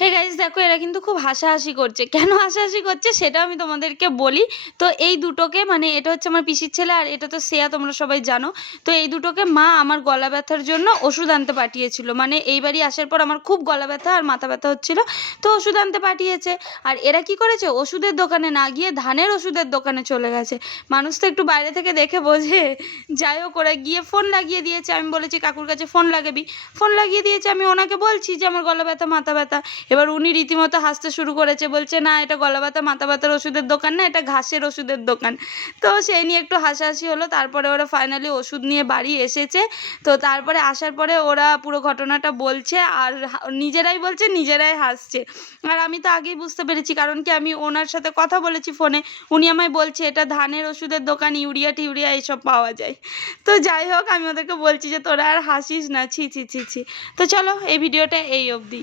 Hey guys, দেখো এরা কিন্তু খুব হাসাহাসি করছে। কেন হাসাহাসি করছে সেটা আমি তোমাদেরকে বলি। তো এই দুটোকে, মানে এটা হচ্ছে আমার পিসির ছেলে আর এটা তো শ্রেয়া, তোমরা সবাই জানো। তো এই দুটোকে মা আমার গলা ব্যথার জন্য ওষুধ আনতে পাঠিয়েছিল। মানে এই বাড়ি আসার পর আমার খুব গলা ব্যথা আর মাথা ব্যথা হচ্ছিল, তো ওষুধ আনতে পাঠিয়েছে। আর এরা কি করেছে, ওষুধের দোকানে না গিয়ে ধানের ওষুধের দোকানে চলে গেছে। মানুষ তো একটু বাইরে থেকে দেখে বোঝে। যাই হোক, ওরা গিয়ে ফোন লাগিয়ে দিয়েছে। আমি বলেছি কাকুর কাছে ফোন লাগাবি, ফোন লাগিয়ে দিয়েছে। আমি ওনাকে বলছি যে আমার গলা ব্যথা মাথা ব্যথা। এবার উনি রীতিমতো হাসতে শুরু করেছে, বলছে না এটা গলা ব্যথা মাথা ব্যথার ওষুধের দোকান না, এটা ঘাসের ওষুধের দোকান। তো সেই নিয়ে একটু হাসাহাসি হলো। তারপরে ওরা ফাইনালি ওষুধ নিয়ে বাড়ি এসেছে। তো তারপরে আসার পরে ওরা পুরো ঘটনাটা বলছে আর নিজেরাই বলছে, নিজেরাই হাসছে। আর আমি তো আগেই বুঝতে পেরেছি, কারণ কি আমি ওনার সাথে কথা বলেছি ফোনে। উনি আমায় বলছে এটা ধানের ওষুধের দোকান, ইউরিয়া টিউরিয়া এইসব পাওয়া যায়। তো যাই হোক, আমি ওদেরকে বলছি যে তোরা আর হাসিস না, ছি ছি ছি ছি। তো চলো, এই ভিডিওটা এই অবধি।